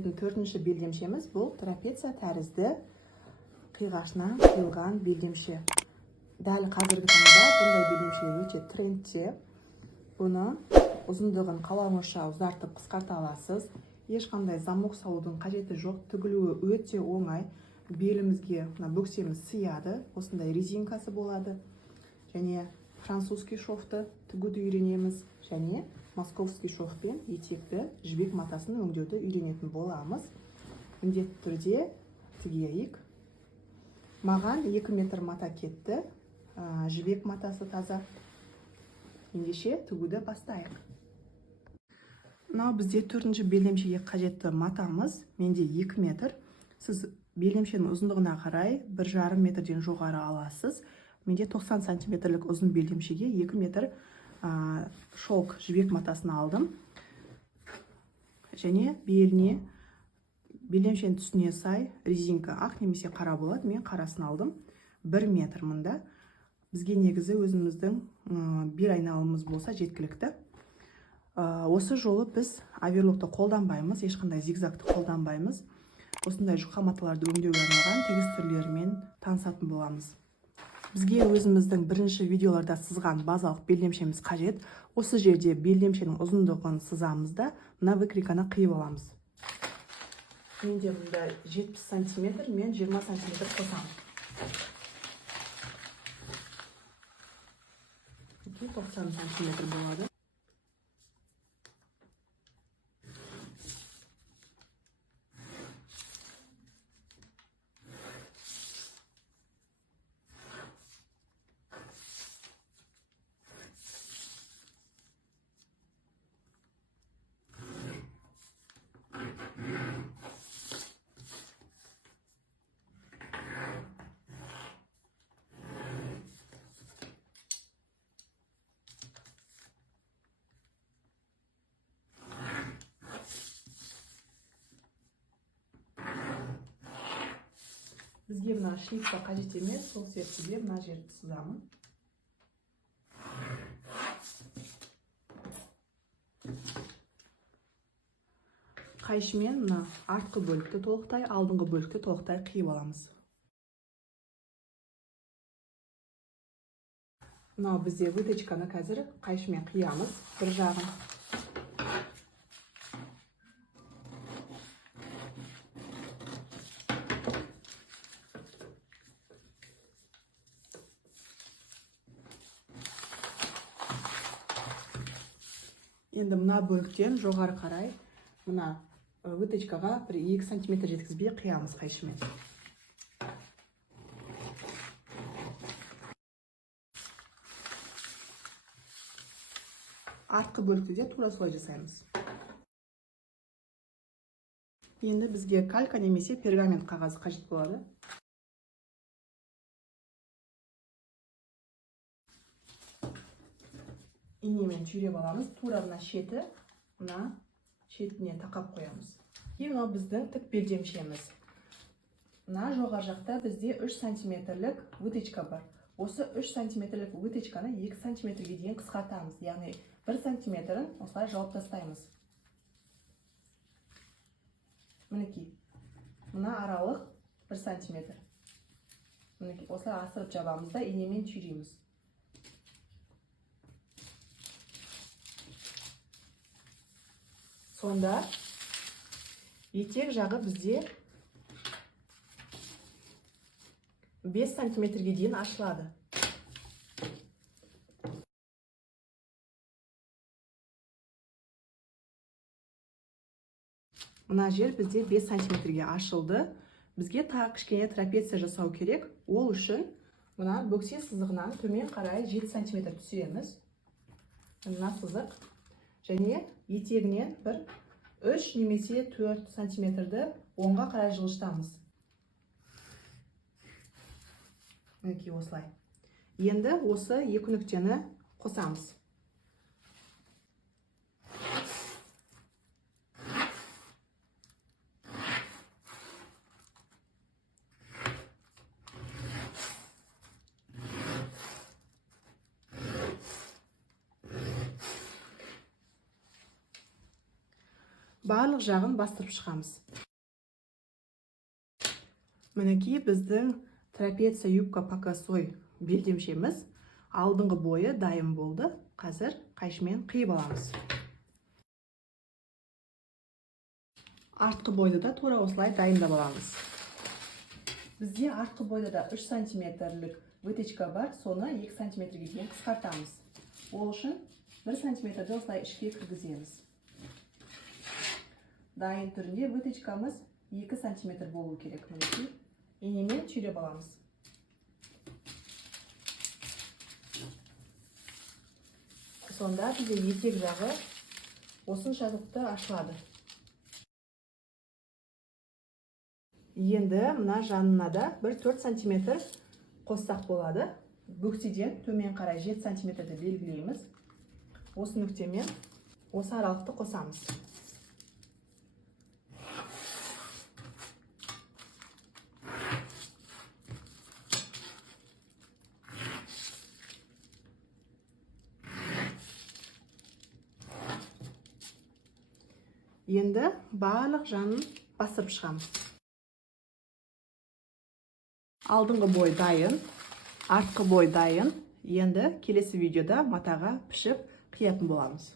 Төртінші белдемшеміз бұл трапеция тәрізді қиғашынан қиылған белдемше. Дәл қазіргі таңда бұндай белдемше өте трендте. Бұны ұзындығын қалауыңызша ұзартып қысқарта аласыз. Ешқандай замок салудың қажеті жоқ. Тігілуі өте оңай. Белімізге бөксеміз сыяды. Осындай резинкасы болады. Және французский шовты тігуді үйренеміз. Және московский шовпен етекті жібек матасын өңдеуді үйренетін боламыз. Міндетті түрде тігейік. Маған 2 метр мата кетті. Жібек матасы таза. Ендеше тігуді бастайық. Мынау бізде 4-ші белдемшеге қажетті матамыз. Менде 2 метр. Сіз белдемшенің ұзындығына қарай 1,5 метрден жоғары аласыз. Менде 90 сантиметрлік ұзын белдемшеге 2 метр шелк жібек матасын алдым. Және беліне белдемшенің түсіне сай резинка ақ немесе қара болады. Мен қарасын алдым. 1 метр мұнда. Бізге негізі өзіміздің бел айналымыз болса жеткілікті. Осы жолы біз оверлокты қолданбаймыз, ешқандай зигзагты қолданбаймыз. Осындай жұқа маталарды өңдеуге арналған тегіс түрлерімен танысатын боламыз. Бізге өзіміздің бірінші видеоларда сызған базалық белдемшеміз қажет. Осы жерде белдемшенің ұзындығын сызамыз да, мына выкриканы қиып аламыз. Менде мұнда 70 сантиметр, мен 20 сантиметр қосамын. 90 сантиметр болады. Бізге мына шлифка қажет емес, сол себептен мына жерді сызамын. Қайшымен мына артқы бөлікті толықтай, алдыңғы бөлікті толықтай қиып аламыз. Мынау бізде выточканы қазір қайшымен қиямыз. Бір жағын. Енді мына бөліктен жоғары қарай мына выточкаға 1-2 сантиметр жеткізбей қиямыз қайшымен. Артқы бөлікті де тура солай жасаймыз. Енді бізге калька немесе пергамент қағазы қажет болады. Инемен түйреп аламыз. Тура мына шеті, мына шетіне тақап қоямыз. Мынау біздің тік белдемшеміз. Мына жоғары жақта бізде 3 сантиметрлік выточка бар. Осы 3 сантиметрлік выточканы 2 сантиметрге дейін қысқартамыз. Яғни 1 сантиметрін осылай жауып тастаймыз. Мінекей. Мына аралық 1 сантиметр. Мінекей. Осылай асырып жабамыз да инемен түйреміз. Сонда етек жағы бізде 5 сантиметрге дейін ашылады. Мына жер бізде 5 сантиметрге ашылды. Бізге тағы кішкене трапеция жасау керек. Ол үшін мына бөксе сызығынан төмен қарай 7 сантиметр түсіреміз. Мына сызық. Және етегінен 3 немесе 4 сантиметрді оңға қарай жылжытамыз. Мінекей осылай. Енді осы екі нүктені қосамыз. барлық жағын бастырып шығамыз. Мінекей біздің трапеция юбка по косой белдемшеміз алдыңғы бойы дайын болды. Қазір қайшымен қиып аламыз. Артқы бойды да тура осылай дайындап аламыз. Бізде артқы бойда да 3 сантиметрлік вытечка бар, соны 2 сантиметрге дейін қысқартамыз. Ол үшін 1 сантиметрді осылай ішке кіргіземіз. Дайын түрінде вытечкамыз 2 сантиметр болу керек. Мінекей инемен түйреп аламыз. Сонда бізде етек жағы осыншалықты ашылады. Енді мына жанына да 1-4 сантиметр қоссақ болады. Бөктеден төмен қарай 7 сантиметрді белгілейміз. Осы нүктемен осы аралықты қосамыз. Енді барлық жанын басып шығамыз. Алдыңғы бой дайын, артқы бой дайын. Енді келесі видеода матаға пішіп қиятын боламыз.